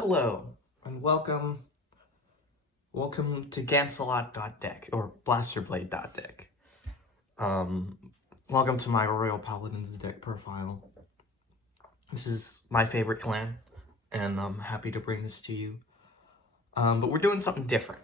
Hello and welcome to Gancelot.deck or Blasterblade.deck. Welcome to my Royal Paladins deck profile. This is my favorite clan, and I'm happy to bring this to you. But we're doing something different.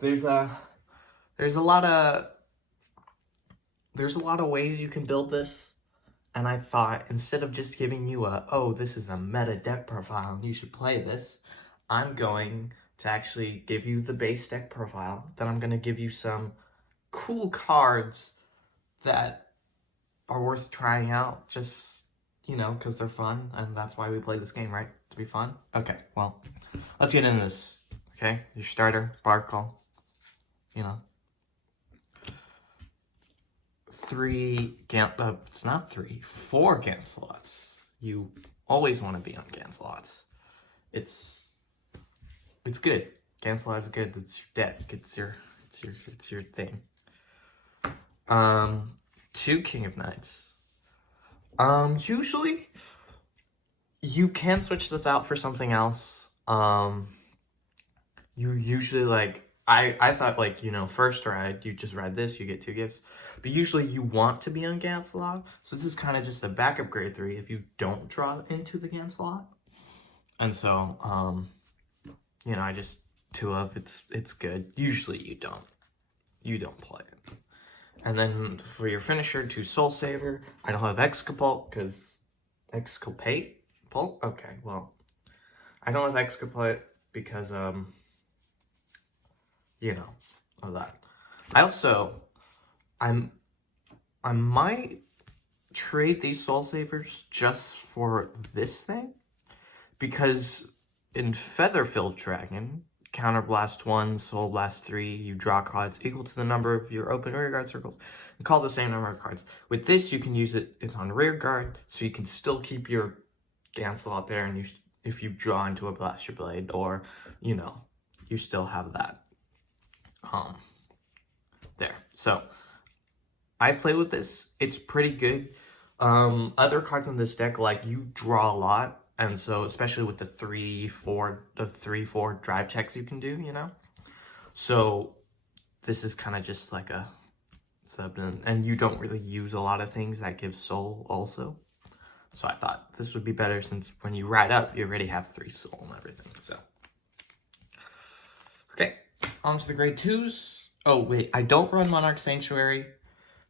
There's a lot of ways you can build this, and I thought instead of just giving you this is a meta deck profile and you should play this, I'm going to actually give you the base deck profile. Then I'm going to give you some cool cards that are worth trying out, just, because they're fun, and that's why we play this game, right? To be fun? Okay, well, let's get into this, okay? Your starter, Barkle, four Gancelots. You always want to be on Gancelots. It's good. Gancelot is good. It's your deck. It's your thing. 2 King of Knights. Usually you can switch this out for something else. You usually I thought first ride, you just ride this, you get 2 gifts. But usually you want to be on Gancelot, so this is kind of just a backup grade 3 if you don't draw into the Gancelot. And so, I just 2 of it's good. Usually you don't play it. And then for your finisher, 2 Soul Saver. I don't have Exculpate because Exculpate? Okay, well, I don't have Exculpate because of that. I might trade these Soul Savers just for this thing, because in Featherfilled Dragon, Counterblast 1, Soul Blast 3, you draw cards equal to the number of your open rearguard circles and call the same number of cards. With this, you can use it's on rearguard, so you can still keep your Gancelot there, and if you draw into a Blaster Blade, or, you still have that. There. So, I've played with this. It's pretty good. Other cards in this deck, you draw a lot, and so especially with the 3-4 drive checks you can do, So, this is kind of just like a sub, and you don't really use a lot of things that give soul also. So I thought this would be better, since when you ride up, you already have 3 soul and everything, so. Okay, on to the grade 2s. Oh, wait, I don't run Monarch Sanctuary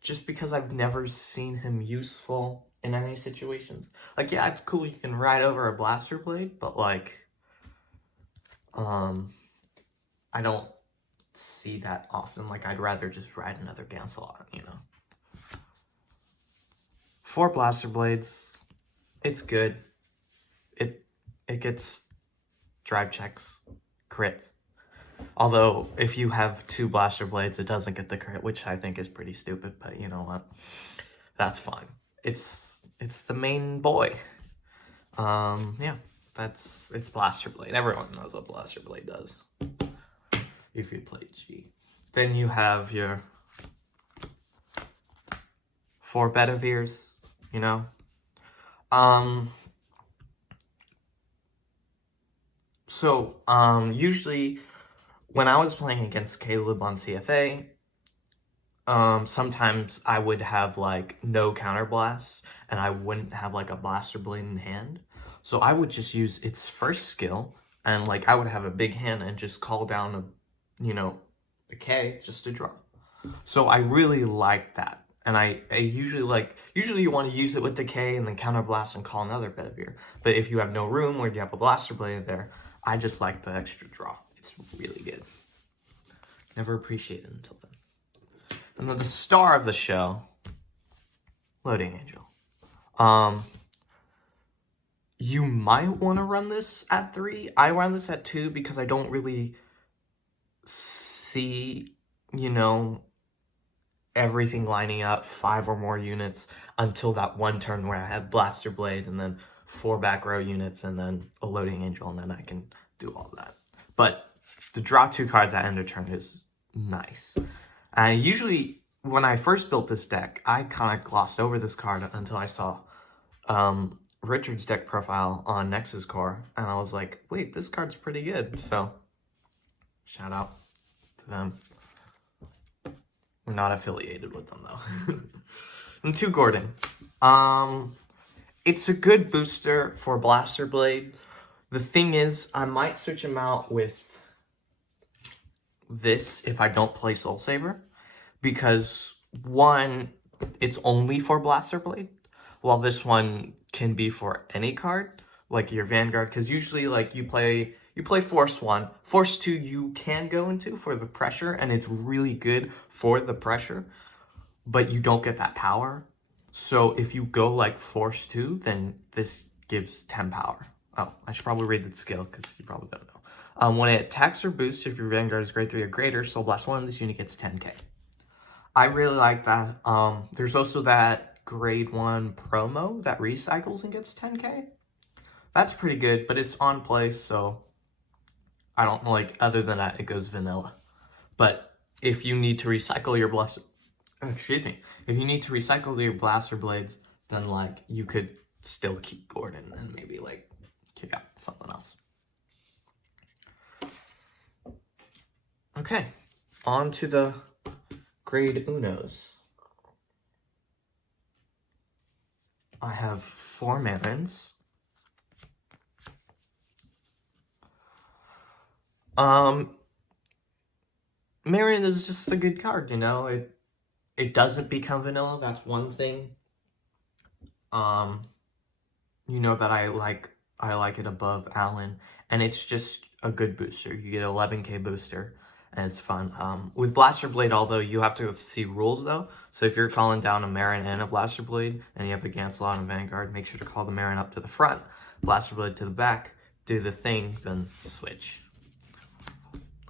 just because I've never seen him useful in any situations. Yeah, it's cool you can ride over a Blaster Blade, but, I don't see that often. I'd rather just ride another Gancelot, 4 Blaster Blades. It's good. It gets drive checks, crit. Although, if you have 2 Blaster Blades, it doesn't get the crit, which I think is pretty stupid, but you know what? That's fine. It's the main boy. Yeah, it's Blaster Blade. Everyone knows what Blaster Blade does, if you play G. Then you have your 4 Betavirs, usually when I was playing against Caleb on CFA, sometimes I would have, no Counterblast, and I wouldn't have, a Blaster Blade in hand. So I would just use its first skill, and, I would have a big hand and just call down a K just to draw. So I really like that. And I usually you want to use it with the K and then Counterblast and call another Bedivere. But if you have no room, or you have a Blaster Blade there, I just like the extra draw. It's really good. Never appreciated it until then. And then the star of the show, Loading Angel. You might want to run this at 3. I run this at 2 because I don't really see, everything lining up, 5 or more units, until that one turn where I have Blaster Blade, and then 4 back row units, and then a Loading Angel, and then I can do all that. But the draw 2 cards at end of turn is nice. And usually, when I first built this deck, I kind of glossed over this card until I saw Richard's deck profile on Nexus Core, and I was like, wait, this card's pretty good. So, shout out to them. We're not affiliated with them though. And 2 Gordon. It's a good booster for Blaster Blade. The thing is, I might switch him out with this if I don't play Soul Saver, because one, it's only for Blaster Blade, while this one can be for any card, like your Vanguard, because usually like you play Force 1, Force 2 you can go into for the pressure, and it's really good for the pressure, but you don't get that power. So if you go like Force 2, then this gives 10 power. Oh, I should probably read the skill, because you probably don't know. When it attacks or boosts, if your Vanguard is grade 3 or greater, Soul Blast 1, this unit gets 10k. I really like that. There's also that grade 1 promo that recycles and gets 10k. That's pretty good, but it's on play, so I don't like, other than that, it goes vanilla. But if you need to recycle your Blaster, if you need to recycle your Blaster Blades, then like you could still keep Gordon and maybe like kick out something else. Okay, on to the grade Unos. I have 4 Marins. Marin is just a good card, you know. It doesn't become vanilla. That's one thing. You know that I like it above Allen, and it's just a good booster. You get 11k booster, and it's fun. With Blaster Blade, although you have to see rules though. So if you're calling down a Marin and a Blaster Blade, and you have the Gancelot and Vanguard, make sure to call the Marin up to the front, Blaster Blade to the back, do the thing, then switch.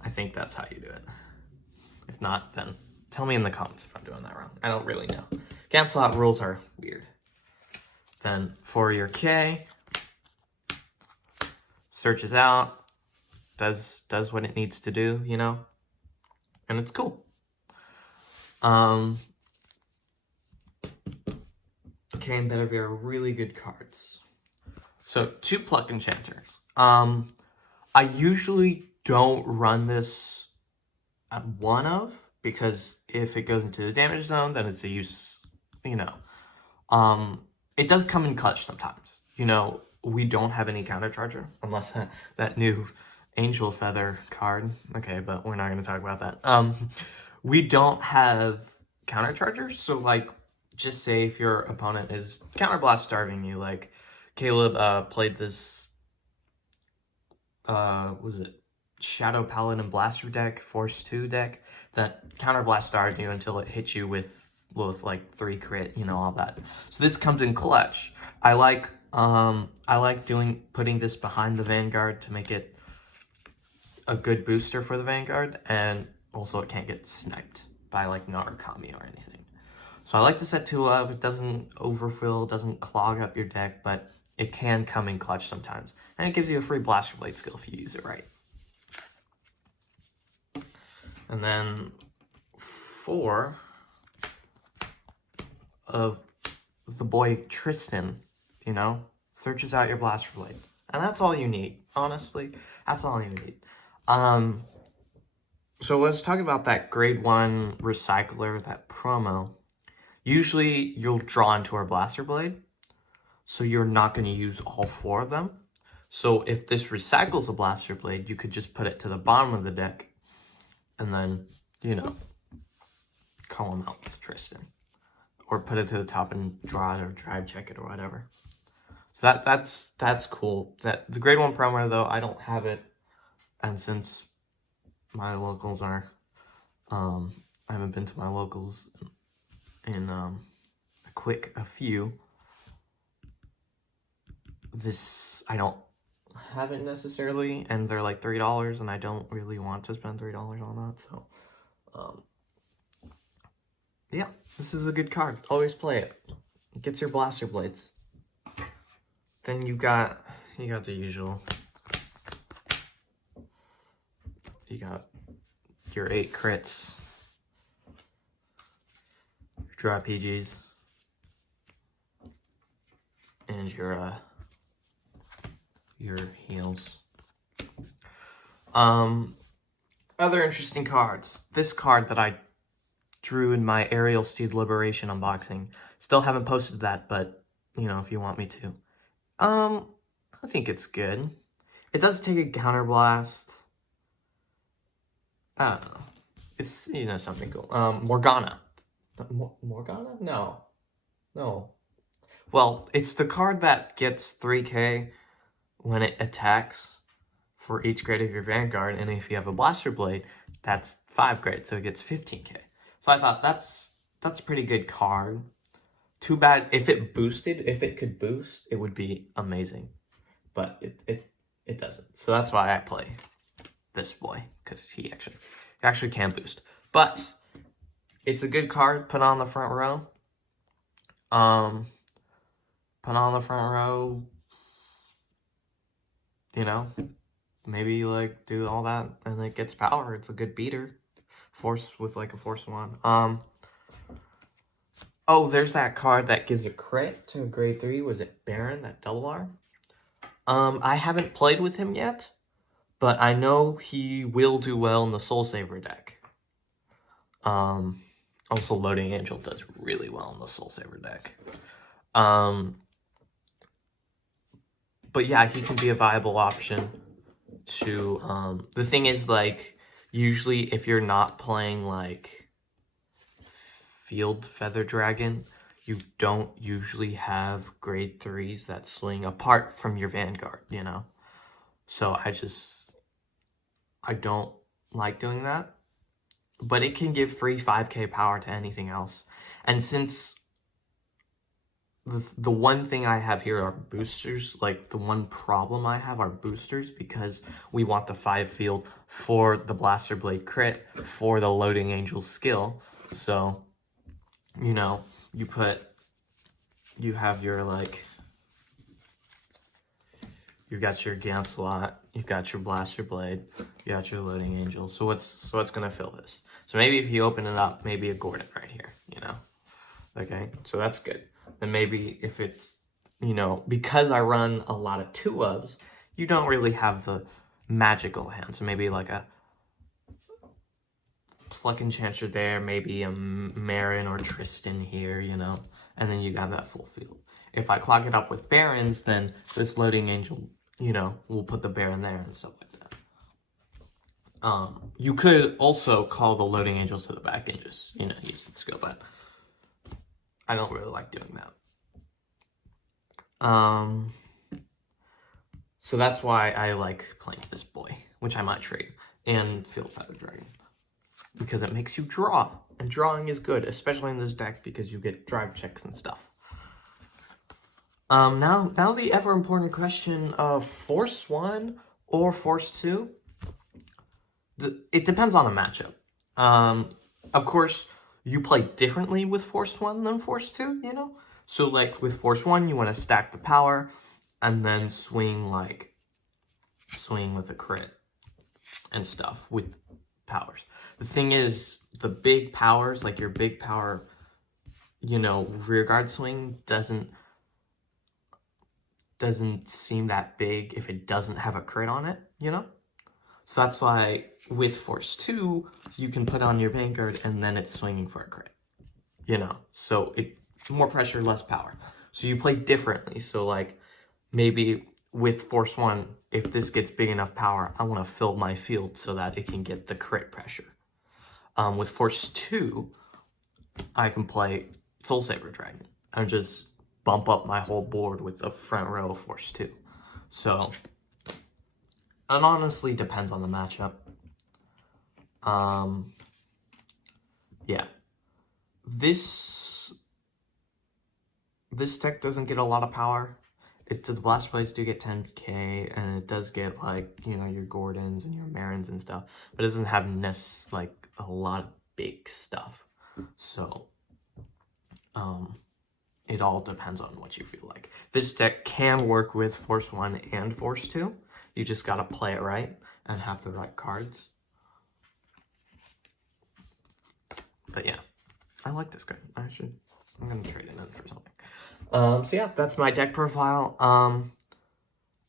I think that's how you do it. If not, then tell me in the comments if I'm doing that wrong. I don't really know. Gancelot rules are weird. Then for your K, searches out, does what it needs to do, you know? And it's cool. K and Bedivere are really good cards. So 2 Pluck Enchanters. I usually don't run this at 1 of, because if it goes into the damage zone, then it's a use, you know. It does come in clutch sometimes. You know, we don't have any countercharger, unless that new Angel Feather card. Okay, but we're not going to talk about that. We don't have counterchargers, so like, just say if your opponent is Counterblast starving you, like Caleb played this, was it Shadow Paladin Blaster deck, Force 2 deck, that Counterblast starved you until it hit you with like 3 crit, you know, all that. So this comes in clutch. I like putting this behind the Vanguard to make it a good booster for the Vanguard, and also it can't get sniped by like Narukami or anything. So I like to set 2 of. It doesn't overfill, doesn't clog up your deck, but it can come in clutch sometimes. And it gives you a free Blaster Blade skill if you use it right. And then 4 of the boy Tristan, you know, searches out your Blaster Blade. And that's all you need. Honestly, that's all you need. So let's talk about that grade 1 recycler, that promo. Usually you'll draw into our Blaster Blade, so you're not going to use all 4 of them. So if this recycles a Blaster Blade, you could just put it to the bottom of the deck, and then, you know, call him out with Tristan. Or put it to the top and draw it or drive check it or whatever. So that's cool. That the grade 1 promo though, I don't have it, and since my locals are, I haven't been to my locals in a few. This I don't have it necessarily, and they're like $3, and I don't really want to spend $3 on that. So, yeah, this is a good card. Always play it. It gets your Blaster Blades. Then you got the usual. You got your 8 crits, your draw PGs, and spend your heals. Other interesting cards. This card that I drew in my Aerial Steed Liberation unboxing. Still haven't posted that, but, you know, if you want me to. I think it's good. It does take a Counterblast. I don't know. It's, you know, something cool. Morgana. Morgana? No. No. Well, it's the card that gets 3k when it attacks for each grade of your Vanguard, and if you have a Blaster Blade, that's 5 grades, so it gets 15k. So I thought that's a pretty good card. Too bad if it could boost, it would be amazing. But it doesn't. So that's why I play this boy, because he actually can boost. But it's a good card. Put on the front row. Put on the front row. You know, maybe like do all that, and it gets power. It's a good beater. Force with like a Force 1. Oh, there's that card that gives a crit to a grade 3. Was it Baron, that double R? I haven't played with him yet, but I know he will do well in the Soul Saver deck. Also Loading Angel does really well in the Soul Saver deck. But yeah, he can be a viable option to, the thing is, like, usually if you're not playing, like, Field Feather Dragon, you don't usually have grade 3s that swing apart from your Vanguard, you know? So I don't like doing that. But it can give free 5k power to anything else. And since the one thing I have here are boosters, like the one problem I have are boosters, because we want the 5 field for the Blaster Blade crit, for the Loading Angel skill. So, you know, you have your, like, you've got your Gancelot, you've got your Blaster Blade, you got your Loading Angel. So what's gonna fill this? So maybe if you open it up, maybe a Gordon right here, you know? Okay, so that's good. And maybe if it's, you know, because I run a lot of 2-ofs, you don't really have the magical hand. So maybe like a Pluck Enchanter there, maybe a Marin or Tristan here, you know? And then you got that full field. If I clog it up with Barons, then this Loading Angel, you know, will put the Baron there and stuff like that. You could also call the Loading Angels to the back and just, you know, use the skill, but I don't really like doing that. So that's why I like playing this boy, which I might trade, and Field Feather Dragon, because it makes you draw, and drawing is good, especially in this deck because you get drive checks and stuff. Now the ever important question of Force 1 or Force 2. It depends on the matchup. Of course, you play differently with Force 1 than Force 2, you know? So, like, with Force 1, you want to stack the power, and then swing with a crit and stuff with powers. The thing is, the big powers, like your big power, you know, rearguard swing doesn't seem that big if it doesn't have a crit on it, you know? So that's why with Force 2, you can put on your Vanguard and then it's swinging for a crit, you know? So more pressure, less power. So you play differently. So, like, maybe with Force 1, if this gets big enough power, I want to fill my field so that it can get the crit pressure. With Force 2, I can play Soul Saver Dragon and just bump up my whole board with the front row of Force 2. So it honestly depends on the matchup. Yeah. This deck doesn't get a lot of power. The Blast Blades do get 10k, and it does get, like, you know, your Gordons and your Marins and stuff, but it doesn't have like a lot of big stuff. So it all depends on what you feel like. This deck can work with Force 1 and Force 2. You just gotta play it right and have the right cards. But yeah, I like this guy. I'm gonna trade it in for something. So yeah, that's my deck profile.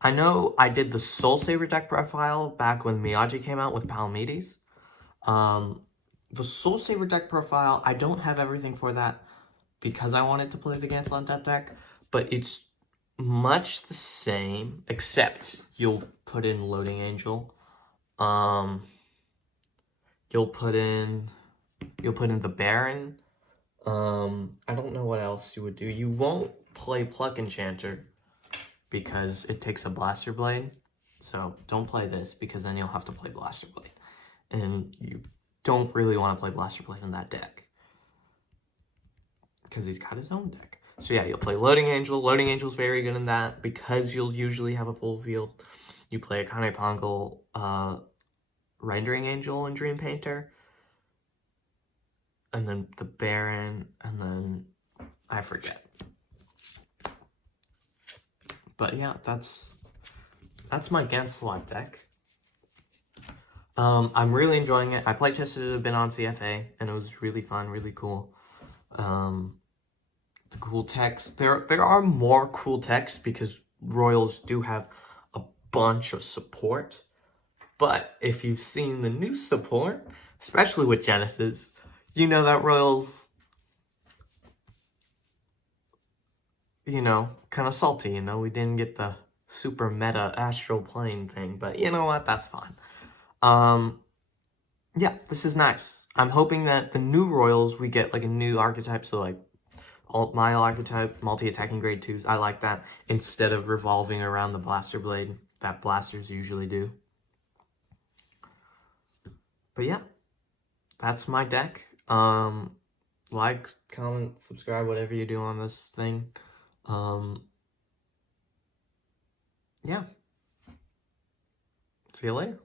I know I did the Soul Saver deck profile back when Miyagi came out with Palamedes. Um, the Soul Saver deck profile, I don't have everything for that because I wanted to play the Gancelot deck, but it's much the same, except you'll put in Loading Angel. You'll put in the Baron. I don't know what else you would do. You won't play Pluck Enchanter because it takes a Blaster Blade. So don't play this because then you'll have to play Blaster Blade. And you don't really want to play Blaster Blade in that deck because he's got his own deck. So yeah, you'll play Loading Angel. Loading Angel's very good in that because you'll usually have a full field. You play a Kane Pongal, Rendering Angel and Dream Painter. And then the Baron, and then I forget. But yeah, that's my Gancelot deck. I'm really enjoying it. I play tested it a bit on CFA, and it was really fun, really cool. The cool text. There are more cool texts because Royals do have a bunch of support. But if you've seen the new support, especially with Genesis, you know that Royals, you know, kind of salty, you know? We didn't get the super meta astral plane thing, but you know what? That's fine. Yeah, this is nice. I'm hoping that the new Royals, we get like a new archetype, so like alt mile archetype, multi-attacking grade 2s. I like that instead of revolving around the Blaster Blade that blasters usually do. But yeah, that's my deck. Like, comment, subscribe, whatever you do on this thing. Yeah. See you later.